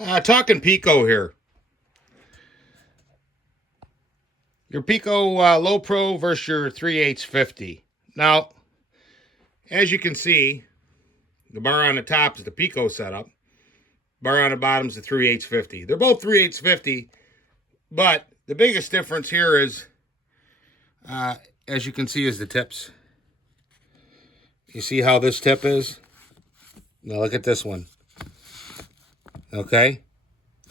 Talking Pico here. Your Pico Low Pro versus your 3/850. Now, as you can see, the bar on the top is the Pico setup. Bar on the bottom is the 3/850. They're both 3/850, but the biggest difference here is, as you can see, is the tips. You see how this tip is? Now look at this one. Okay?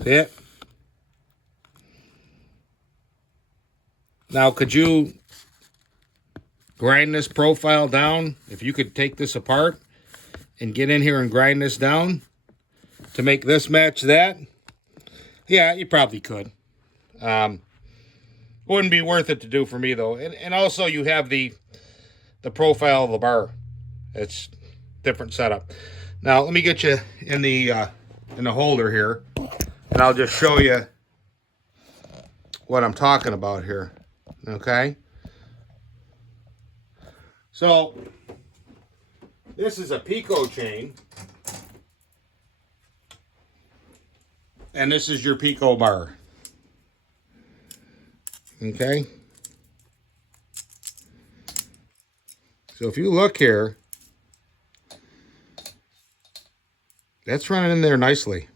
See it? Now, could you grind this profile down? If you could take this apart and get in here and grind this down to make this match that, yeah, you probably could. Wouldn't be worth it to do for me, though. And also, you have the profile of the bar. It's different setup. Now, let me get you in the holder here, and I'll just show you what I'm talking about here. Okay? So, this is a Pico chain, and this is your Pico bar. Okay? So if you look here, that's running in there nicely.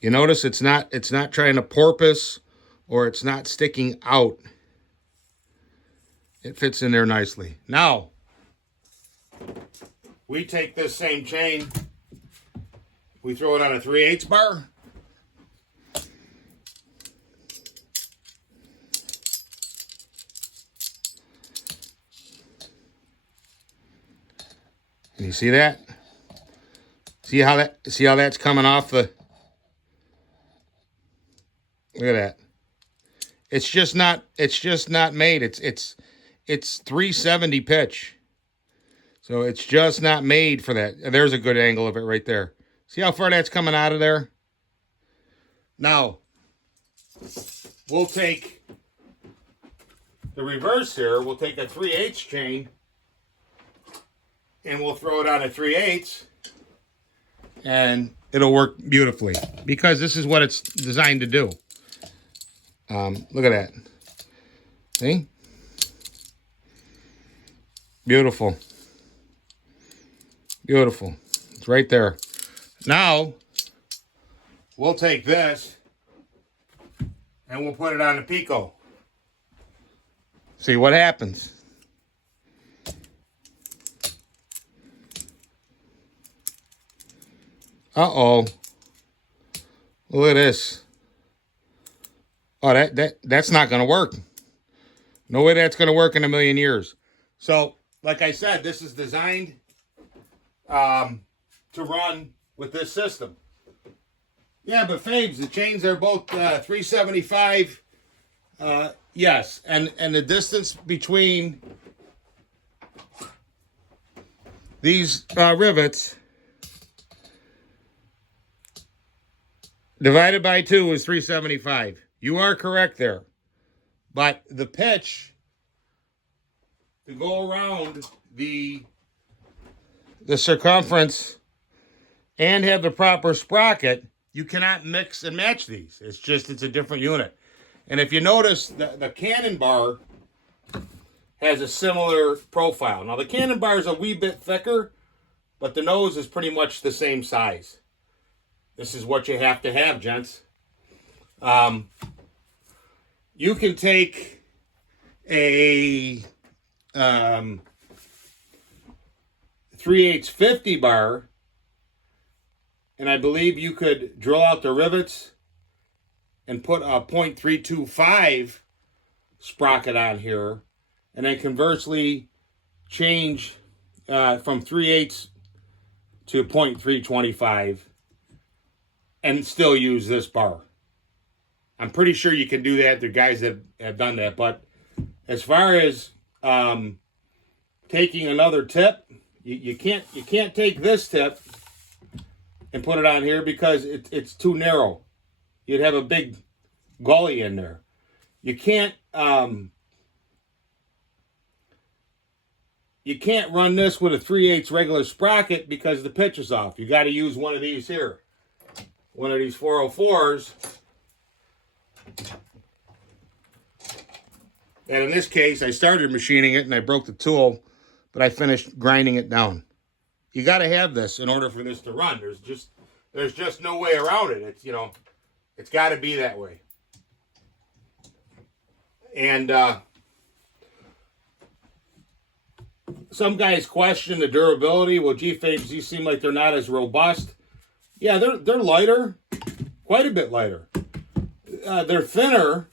You notice it's not trying to porpoise or it's not sticking out. It fits in there nicely. Now, we take this same chain, we throw it on a 3/8 bar. Can you see that? See how that's coming off the... Look at that. It's just not made. It's 370 pitch. So it's just not made for that. There's a good angle of it right there. See how far that's coming out of there? Now, we'll take the reverse here. We'll take a 3/8 chain and we'll throw it on a 3/8 and it'll work beautifully because this is what it's designed to do. Look at that. See? Beautiful. Beautiful. It's right there. Now, we'll take this and we'll put it on the Pico. See what happens. Uh-oh. Look at this. Oh, that's not going to work. No way that's going to work in a million years. So, like I said, this is designed to run with this system. Yeah, but Fabes, the chains are both 375. Yes, and the distance between these rivets divided by 2 is 375. You are correct there. But the pitch to go around the circumference and have the proper sprocket, you cannot mix and match these. It's a different unit. And if you notice, the Cannon bar has a similar profile. Now, the Cannon bar is a wee bit thicker, but the nose is pretty much the same size. This is what you have to have, gents. You can take a 3/850 bar, and I believe you could drill out the rivets and put a .325 sprocket on here, and then conversely change from 3/8 to .325 and still use this bar. I'm pretty sure you can do that. There are guys that have done that. But as far as taking another tip, you can't take this tip and put it on here because it's too narrow. You'd have a big gully in there. You can't you can't run this with a 3/8 regular sprocket because the pitch is off. You got to use one of these here. One of these 404s. And in this case, I started machining it and I broke the tool, but I finished grinding it down. You got to have this in order for this to run. There's just no way around it. It's, you know, it's got to be that way. And some guys question the durability. Well, G-Fabes, these seem like they're not as robust. Yeah, they're lighter, quite a bit lighter. They're thinner,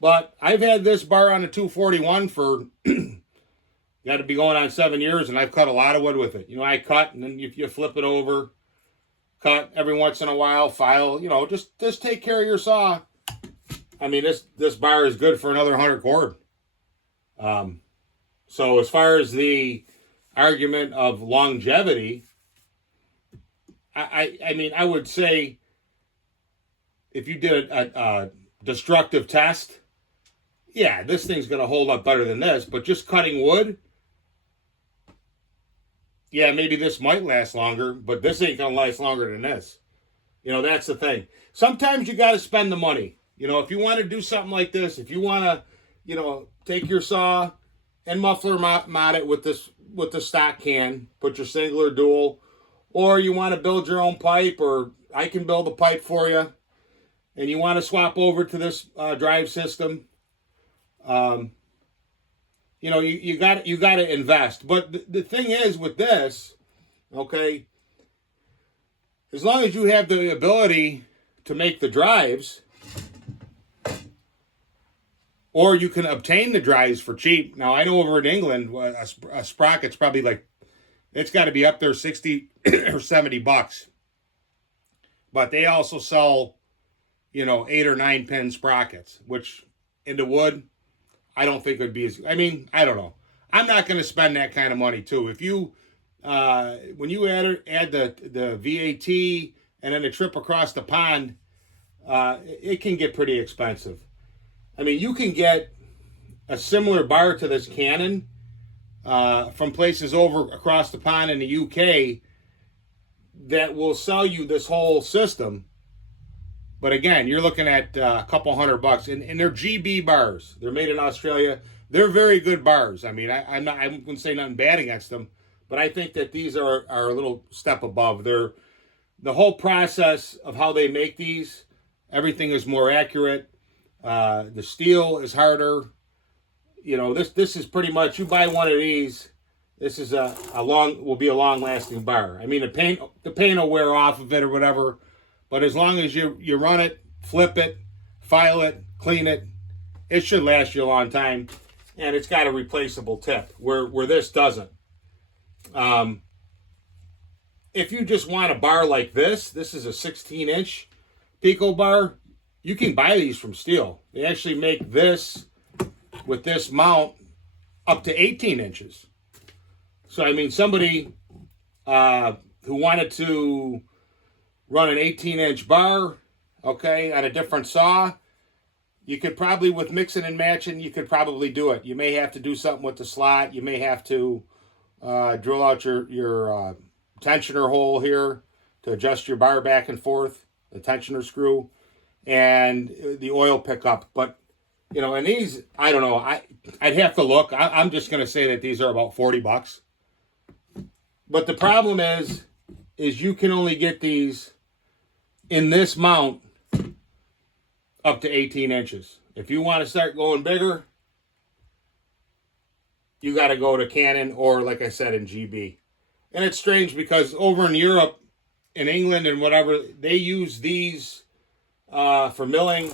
but I've had this bar on a 241 for got to be going on 7 years, and I've cut a lot of wood with it. You know, I cut, and then you flip it over, cut every once in a while, file. You know, just take care of your saw. I mean, this bar is good for another 100 cord. So as far as the argument of longevity, I mean, I would say if you did a destructive test, yeah, this thing's going to hold up better than this. But just cutting wood, yeah, maybe this might last longer, but this ain't going to last longer than this. You know, that's the thing. Sometimes you got to spend the money. You know, if you want to do something like this, if you want to, you know, take your saw and muffler mod it with the stock can, put your single or dual, or you want to build your own pipe, or I can build a pipe for you, and you want to swap over to this drive system, you know, you got to invest. But the thing is with this, okay, as long as you have the ability to make the drives, or you can obtain the drives for cheap. Now, I know over in England, a sprocket's probably like, it's got to be up there 60 or 70 bucks. But they also sell, you know, 8 or 9 pin sprockets, which into wood, I don't think would be as, I mean, I don't know. I'm not going to spend that kind of money too. If you, when you add the VAT and then the trip across the pond, it can get pretty expensive. I mean, you can get a similar bar to this Canon from places over across the pond in the UK that will sell you this whole system. But again, you're looking at a couple $100, and they're GB bars. They're made in Australia. They're very good bars. I mean, I wouldn't say nothing bad against them, but I think that these are a little step above. The whole process of how they make these, everything is more accurate. The steel is harder. You know, this is pretty much, you buy one of these, this is will be a long lasting bar. I mean, the paint will wear off of it or whatever, but as long as you run it, flip it, file it, clean it, it should last you a long time. And it's got a replaceable tip where this doesn't. If you just want a bar like this is a 16-inch Pico bar. You can buy these from Steel. They actually make this with this mount up to 18 inches. So, I mean, somebody who wanted to run an 18-inch bar, okay, on a different saw, you could probably, with mixing and matching, you could probably do it. You may have to do something with the slot. You may have to drill out your tensioner hole here to adjust your bar back and forth, the tensioner screw, and the oil pickup. But, you know, and these, I don't know, I'd have to look. I'm just going to say that these are about $40. But the problem is you can only get these in this mount up to 18 inches. If you want to start going bigger, you got to go to Canon or, like I said, in GB. And it's strange because over in Europe, in England and whatever, they use these for milling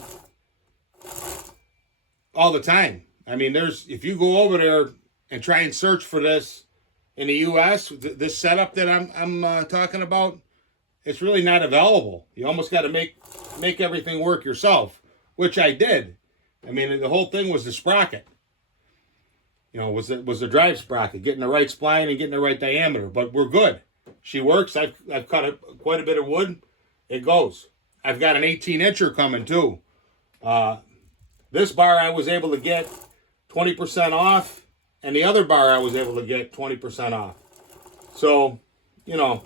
all the time. I mean, if you go over there and try and search for this in the U.S., this setup that I'm talking about, it's really not available. You almost got to make everything work yourself, which I did. I mean, the whole thing was the sprocket. You know, was the drive sprocket, getting the right spline and getting the right diameter. But we're good. She works. I've cut quite a bit of wood. It goes. I've got an 18-incher coming too. This bar I was able to get 20% off And the other bar I was able to get 20% off. So, you know,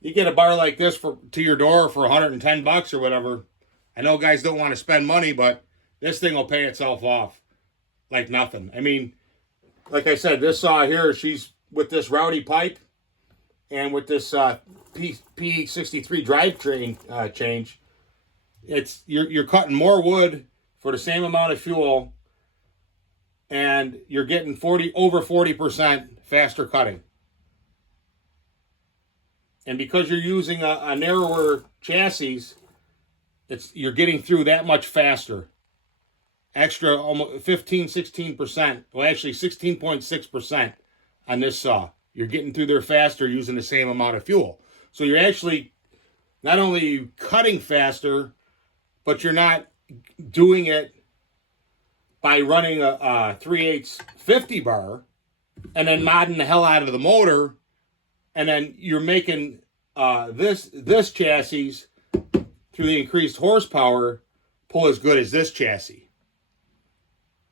you get a bar like this to your door for $110 or whatever. I know guys don't want to spend money, but this thing will pay itself off like nothing. I mean, like I said, this saw here, she's with this rowdy pipe and with this ps63 drivetrain change. You're cutting more wood for the same amount of fuel, and you're getting over 40% faster cutting. And because you're using a narrower chassis, you're getting through that much faster. Extra almost 16%. Well, actually 16.6% on this saw. You're getting through there faster using the same amount of fuel. So you're actually not only cutting faster, but you're not doing it by running a 3/8 50 bar and then modding the hell out of the motor, and then you're making this chassis through the increased horsepower pull as good as this chassis,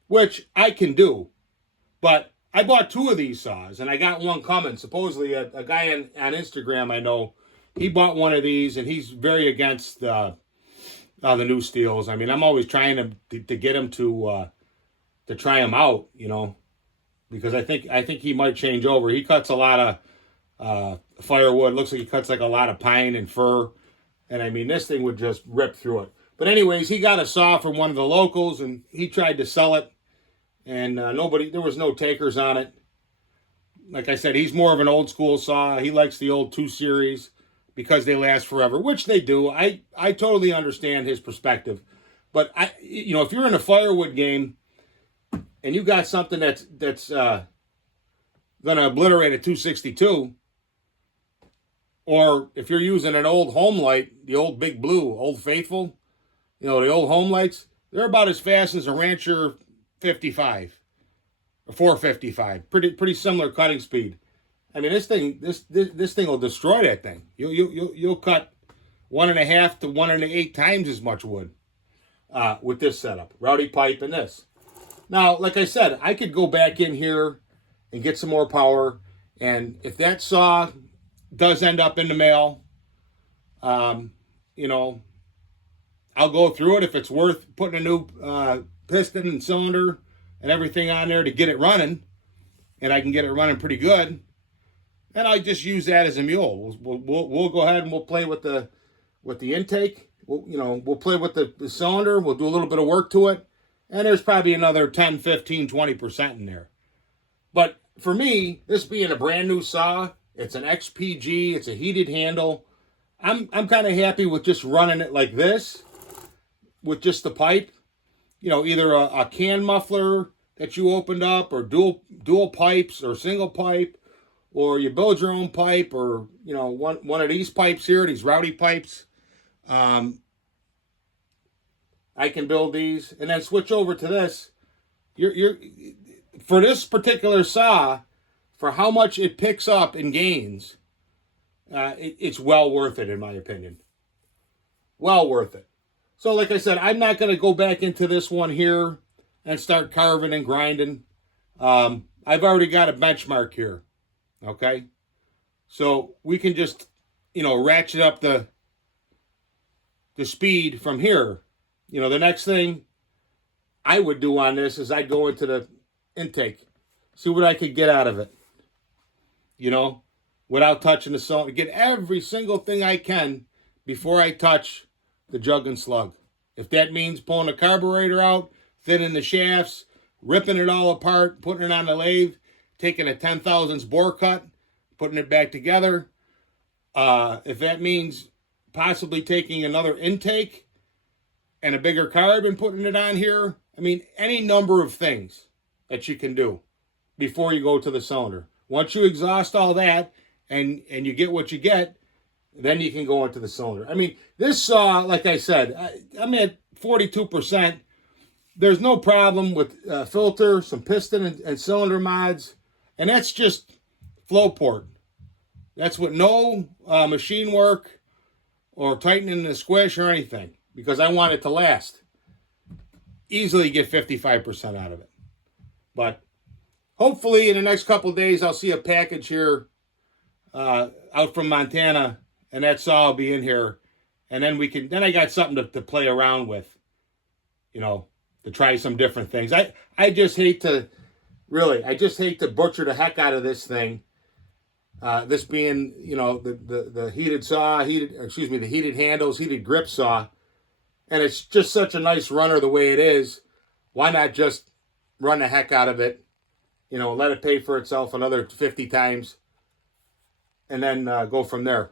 which I can do. But I bought 2 of these saws, and I got one coming. Supposedly, a guy on Instagram I know, he bought one of these, and he's very against the new steels. I mean, I'm always trying to get him to try them out, you know, because I think he might change over. He cuts a lot of firewood. Looks like he cuts like a lot of pine and fir, and I mean, this thing would just rip through it. But anyways, he got a saw from one of the locals, and he tried to sell it, and there was no takers on it. Like I said, he's more of an old school saw. He likes the old 2 series because they last forever, which they do. I totally understand his perspective. But if you're in a firewood game and you got something that's going to obliterate a 262, or if you're using an old home light, the old Big Blue, Old Faithful, the old home lights, they're about as fast as a Rancher 55 or 455. Pretty similar cutting speed. I mean, this thing will destroy that thing. You'll cut 1.5 to 1.8 times as much wood with this setup, rowdy pipe and this. Now, like I said, I could go back in here and get some more power, and if that saw does end up in the mail, I'll go through it if it's worth putting a new piston and cylinder and everything on there to get it running, and I can get it running pretty good. And I just use that as a mule. We'll go ahead and we'll play with the intake. We'll play with the cylinder. We'll do a little bit of work to it, and there's probably another 10, 15, 20% in there. But for me, this being a brand new saw, it's an XPG. It's a heated handle. I'm kind of happy with just running it like this, with just the pipe. Either a can muffler that you opened up, or dual pipes, or single pipe, or you build your own pipe, or one of these pipes here, these rowdy pipes. I can build these and then switch over to this. You're for this particular saw, for how much it picks up in gains, it's well worth it in my opinion. Well worth it. So like I said, I'm not going to go back into this one here and start carving and grinding. I've already got a benchmark here. Okay, so we can just, ratchet up the speed from here. The next thing I would do on this is I'd go into the intake, see what I could get out of it, without touching the cylinder. Get every single thing I can before I touch the jug and slug. If that means pulling the carburetor out, thinning the shafts, ripping it all apart, putting it on the lathe, taking a 10,000ths bore cut, putting it back together. If that means possibly taking another intake and a bigger carb and putting it on here. I mean, any number of things that you can do before you go to the cylinder. Once you exhaust all that and you get what you get, then you can go into the cylinder. I mean, this saw, like I said, I'm at 42%. There's no problem with filter, some piston and cylinder mods. And that's just flow port. That's with no machine work or tightening the squish or anything, because I want it to last. Easily get 55% out of it. But hopefully in the next couple of days I'll see a package here out from Montana, and that saw will be in here, and then I got something to play around with, to try some different things. I just hate to butcher the heck out of this thing. This being, the heated saw, the heated handles, heated grip saw, and it's just such a nice runner the way it is. Why not just run the heck out of it? Let it pay for itself another 50 times, and then go from there.